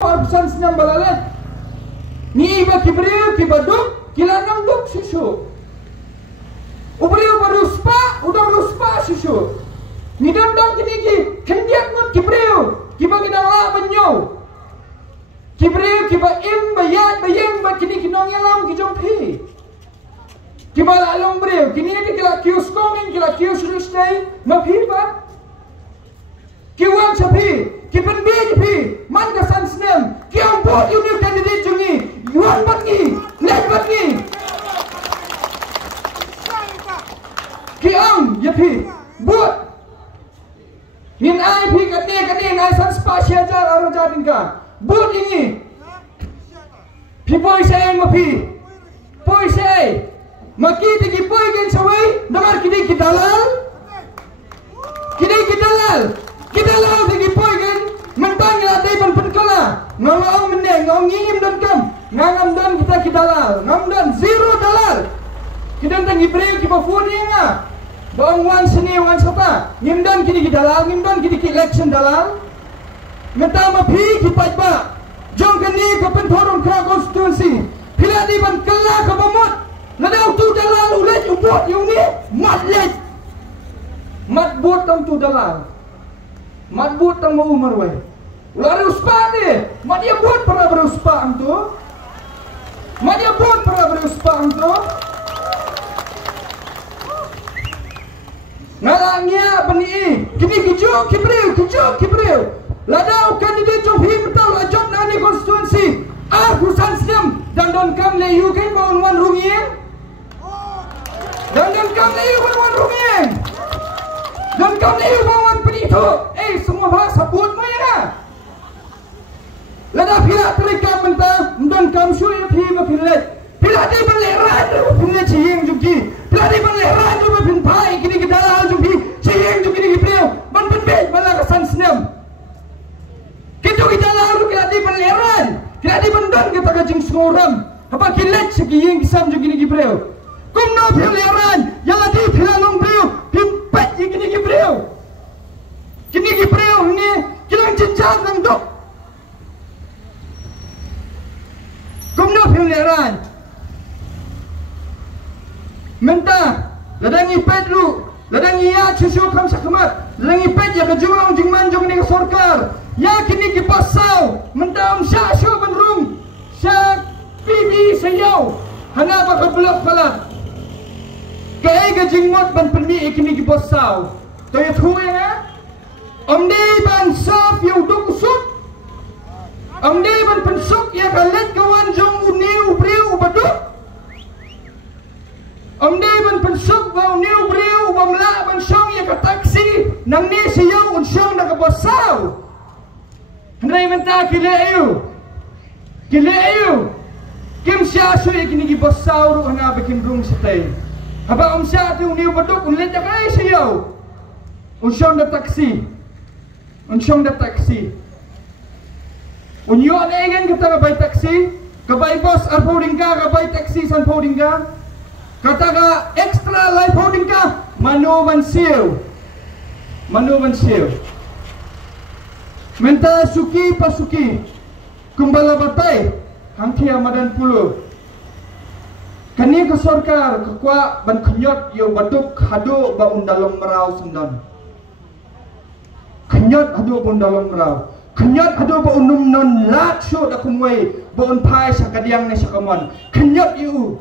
Pesan senyam balalet. Ni iba kibriu kibaduk kilanang duk susu. Ubriu baruspa udang ruspa susu. Ni dang kini kendiak mut kibriu kiba kidang la banyo. Kibriu kiba im bayat bayeng ba kini kinong yalam kijong pi. Kiba la along briu kini ni kila kius kongin kila kius rustai mapi ba. Kiwang sapi kipen pi man kasan senem kiang bot unit candidate jungi yuan batni lek batni kiang yapi bot nin ai pi kate ngai san spasial jar araja dingka bot ini pi boy say mapi boy say maki tigi boy gen sawai damar kini kidalal tigi boy gen mentang ila day ban penkala ngawang meneng ngawang ngim dan kam ngangam dan kita kidalal ngam dan zero dalal kidan tangi breu ki bafuni nga bang wan seni wan sapa ngim dan kini kidalal ngim dan kini election dalal mentama phi ki pajba jong kani ka penthorong kra constituency pila di ban kala ka bamot ladau tu dalal ulet ubot yuni matlet matbot tang tu dalal matbut tang mau umur wai. Ular uspa ni, madia buat para beruspa angtu. Madia buat para beruspa angtu. Ngalangnya beni, kini kijuk kibreu. Ladau kandidat johi betul ajak nani konstituensi. Husan Senyam dan don kam leyu kan wan rungien. Dan kam leyu wan rungien. Dan kam leyu wan penito. Semua bahasa buat mana? Lada pila terika mentah dan kam suy pila pilet. Pila di baleran lu pilet cing juki. Pila di baleran lu pin pai kini kita lah juki. Cing juki ni piu. Ban bet bala Kesan Senyam. Kita lah lu kira di baleran. Kira di bandan kita kajing sengoram. Apa kilet sekiying kisam juki ni piu. Kum no baleran. Yang adi pila long piu. Pimpet kini piu. Kini kipreo ni kilang jenjang nang dok. Kumno pilihan. Mentah ladang ipet lu, ladang iya cucu kam sakmat, ladang ipet ya kejurong jingman jong ni sorkar. Ya kini kipasau, mentah sya syo benrung, sya pibi sayau. Hana baka blok pala. Kaya kejingmot ban penmi kini kipasau. Toyot huwe na? Amde ban saf yung dukusut. Amde ban pensuk ya kalet kawan jong uniu breu baduk. Amde ban pensuk ba uniu breu bamla ban syong ya kataksi nang ni siyaw unsyong nakabasau. Hendai mentah kileu. Kim siya suy kini gibasau ru hana bikin rung sitay. Haba umsya ti uniu baduk unlet ya kay siyaw. Unsyong da taksi. Unsyong da taksi. Unyo na igen kita kabay taksi. Kabay boss arpoding ka, kabay taksi san poding ka. Kata ka extra life holding ka. Manu mansil. Menta suki pasuki. Kumbala batay. Hangki amadan puluh. Kani ke sorkar kekwa ban kenyot yo baduk hado ba undalong merau sendan. Kenyot hado pun dalam merau. Kenyot hado pa unum non lat show da kumway ba unpai sa kadiang ni sa kamon. Kenyot yu.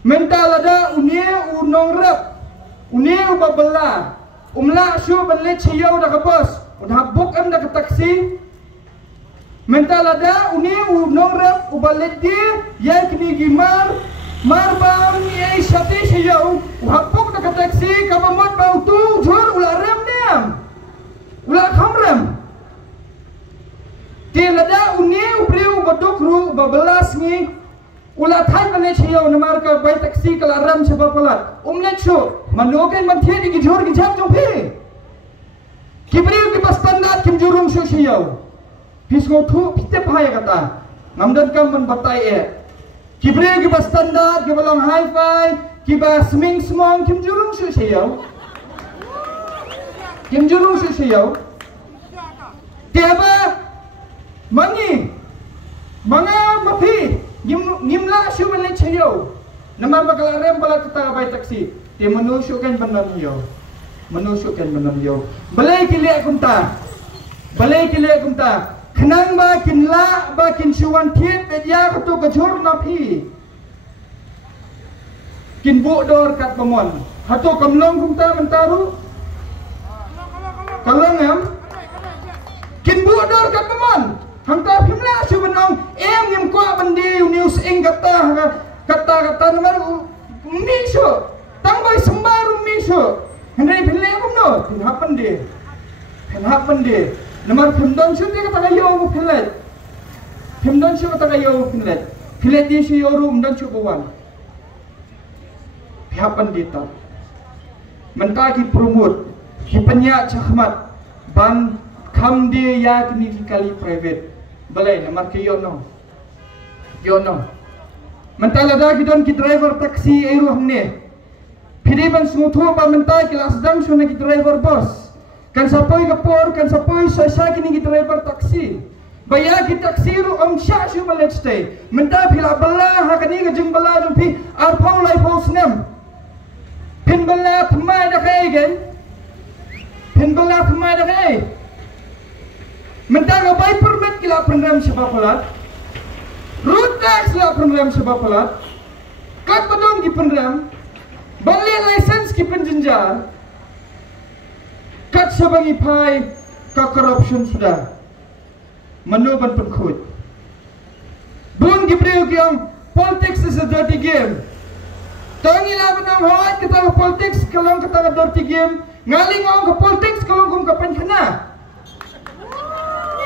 Mental ada unie unong rap. Unie ubabala. Umla show banlet siyaw da kabos. Unhabok am da taksi. Mental ada unie unong rap ubalet dia yang kini gimar marbang ni syati siyaw. Uhapok da taksi kabamot ba utu jur ular rem niam. Ular khamrem. Tilada unie ubriu baduk ru babelas ni ular thai bane siyaw namar ka bai taksi kala ram chaba palat. Umlet sho manoken manthie di jur gijam jongpi. Kibriu ki standard kim jurung sho siyaw. Pisgo thu pitep hai kata. Ngamdan kam ban batai Kibriu ki standard ki balong hi-fi kiba sming smong kim jurung su siyaw. tiaba mangi mga mapi ngimla syu malit sayo nama makalarem bala kita bay taksi ti manusyo kan banan yo balay kili akunta kenang ba kinla ba kin syuan tiet ya katu kajur napi kin bu dor kat pamon hato kamlong kunta mentaru kalong am kin bu dor kat pamon hangta phimla syu banong ngim kwa bandi news ing kata namar misho tangbai sembaru misho henry phile kumno tin happen de namar phimdon syu de kata yo phile di syu yoru umdan syu bawan happen de ta menta ki promote ki penya chahmat ban kham de ya kini kali private balai namar ke yo no mentala da ki don ki driver taxi airu हमने फिरे बन सुथो बा mentai ki lasdam sune ki driver bus kan sapoi kapor kan sapoi sasa kini ki driver taxi baya ki taxi ru sha shu balet stay menta phila balla ha kani ga jing balla jung phi ar phau lai phau snem phin balla thmai da kai gen menta ga bai permit ki la program sebab polat road tax la program sebab polat kat padon ki program balik license ki penjenjar kat sebangi pai ka corruption sudah menoban penkhut bun ki breu ki ang politics is a dirty game tangi la benang hoat kita politics kalong kita dirty game ngaling ang ka politics kalong kum ka penkhana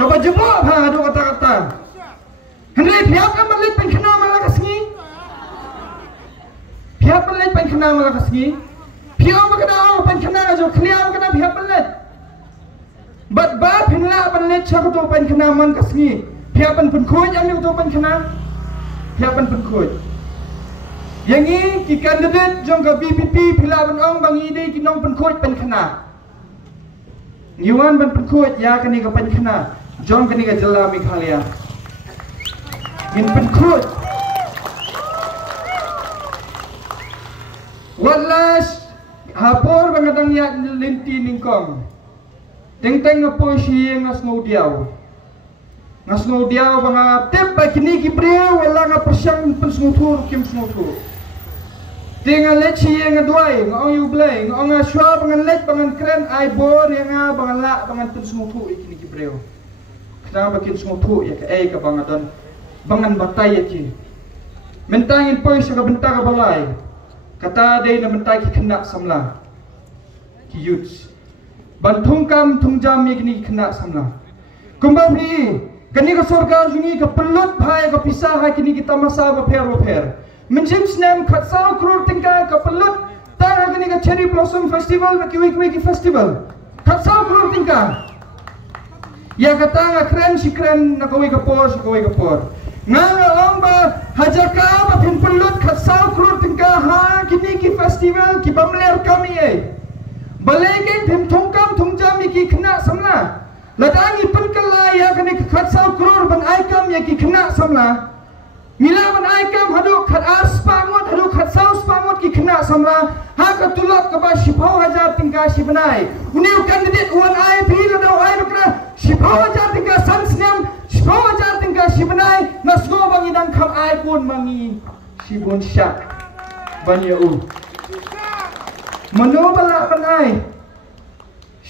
coba jebok ha adu kata-kata henry pihak kan balik penkhana malakasngi pihak balik penkhana malakasngi pihak makana penkhana ajo clear makana pihak balik bat ba phinla balik chak to penkhana man kasngi pihak penkhoi yang to penkhana pihak penkhoi yang ini ki candidate jong ka BPP phila ong bangi de ki nong penkhoi penkhana Yuan ban penkhoi ya kani ka penkhana jong kani ka jilla Meghalaya min penkhoi walas hapor bangadang ya linti ningkong teng ngapo si ngas ngodiaw banga tep ba kini ki breu wala nga persyang pensmutur kim smutur tinga lechi nga duai nga ong yublay nga ong shwa bangan lech bangan kren ai bor nga bangan la bangan pensmutur ikini ki breu kana bakin smutur ya ka ka bangadon bangan batay ki mentangin poy sa kabenta ka balay kata day na mentay ki kena samla ki youths bantung kam tungjam ikini kena samla kumbabri kani ka sarkar jungi ka pelut bhai ka pisah hai kini kita masa ka pher menjim snam khatsau crore tingka ka pelut tar kani ka cherry blossom festival ki wiki festival khatsau crore tingka ya kata nga kren si kren na kawi ka por nga ba hajaka ba pin pelut khatsau crore tingka ha kini ki festival ki bamler kami balegen pim thongkam thongjam ki khna samla ladangi penkala ya kani khatsau crore ban aikam ya ki khna samla mila ban aikam hadu khat aspangot hadu khatsau spangot ki khna samla ha ka tulak ka ba 10,000 tingka sibnai uniu candidate wan ai phi ladau ai bakra 10,000 tingka sansnyam 10,000 tingka sibnai nasgo bangi dang kham ai pun mangi sibun syak banyau manobala banai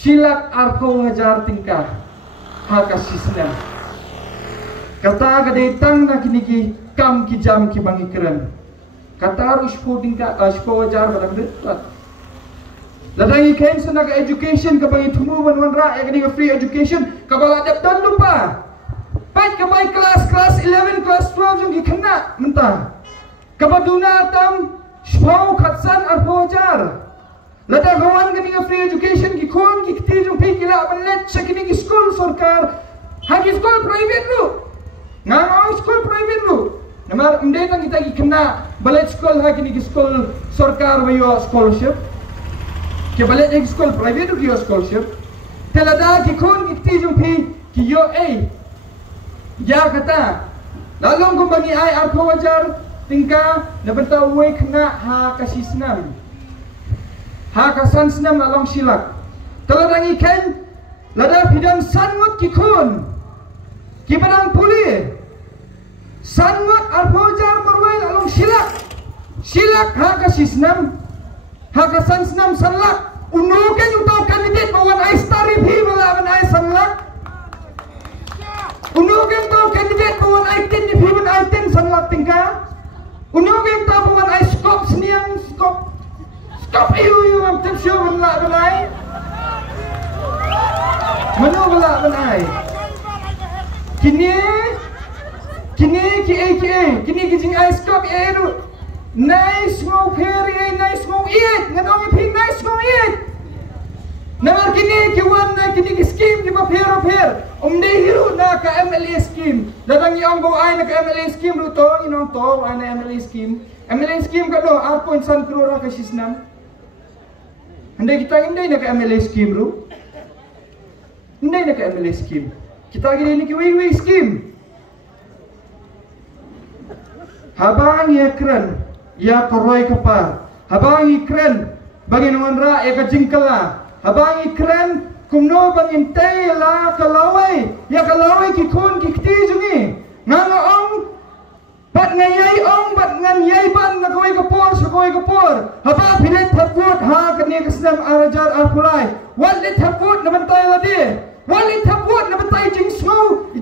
silak 4,000 tingkah haka sistem kata gade tang na kiniki kam ki jam ki bangi keren kata harus 10,000 badang dekat ladangi kain sana ka education ka bangi tumu wan ra ya kini free education ka bala adap dan lupa pat ka bai kelas 11 kelas 12 jung ki kena mentah ka baduna tam 10 khatsan 4,000 lada kawan kini free education ki kon ki kiti jung pi kila balet sekini ki school sarkar hagi school private ru ngau school private ru namar umde tang kita ki kena balet school hagi ni school sarkar bayo scholarship ke balet ek school private ru ki scholarship telada ki kon ki kiti jung pi kiyo ya kata lalong kung bagi ay arko wajar tingka na benta uwe kena ha kasih senam ha kasan senam lalong silak taladang ikan lada pidan sangut kikun kipadang puli sangut arko wajar marwe lalong silak ha kasih senam ha kasan senam sanlak unukan yung tau kandidat bawan ay starip hi malaman ay sanlak unugan tau kandidat bawan ay tin if hiban ay tin sanlak tingka unugan tau bawan ay skop seniang skop iyo ang tipsyo wala banay manu wala banay kini kijing ay skop iyo nice mo peri nice mo eat ngadong iping nice mo eat namar kini kiwan na kini scheme di ba pero umdehiro na ka MLA scheme dadang iong go ay na ka MLA scheme ruto inong to ana MLA scheme ka do ako insan krura ka sisnam hindi kita hindi na ka MLA scheme ru hindi na ka MLA scheme kita gini ni kiwi scheme habang ya keren ya koroy kapa habang ikren bagi naman ra ya kajingkala habang ikren kumno bang intay la kalaway ya kalaway kikun kikti jungi nga ong bat ngayay ong bat nganyay ban na kaway kapor sa kaway kapor haba pilit taput ha kanya kasnam arajar arkulay walit taput na bantay ladi walit taput na bantay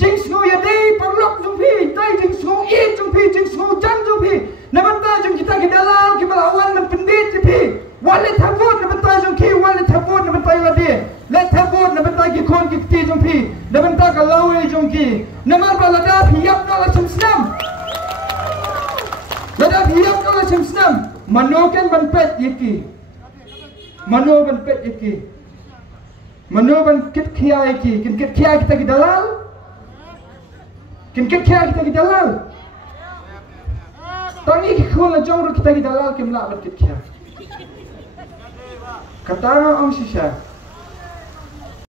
jingsmo ya day parlok jungpi tay jingsmo eat jungpi jingsmo jan jungpi na bantay jung kita kidalal kibalawan man pendit jungpi walit taput na bantay jungki walit taput na bantay ladi let taput na bantay kikon kikti jungpi na bantay kalaway jungki namar balada hiyap na lasam snam lada hiyap na lasam snam manokan banpet yaki mano banpet yaki mano ban kit khia yaki kin kit khia kita kidalal kin kit khia kita kidalal tangi kikon la jong ru kita kidalal kim la bat kit khia katana ang sisa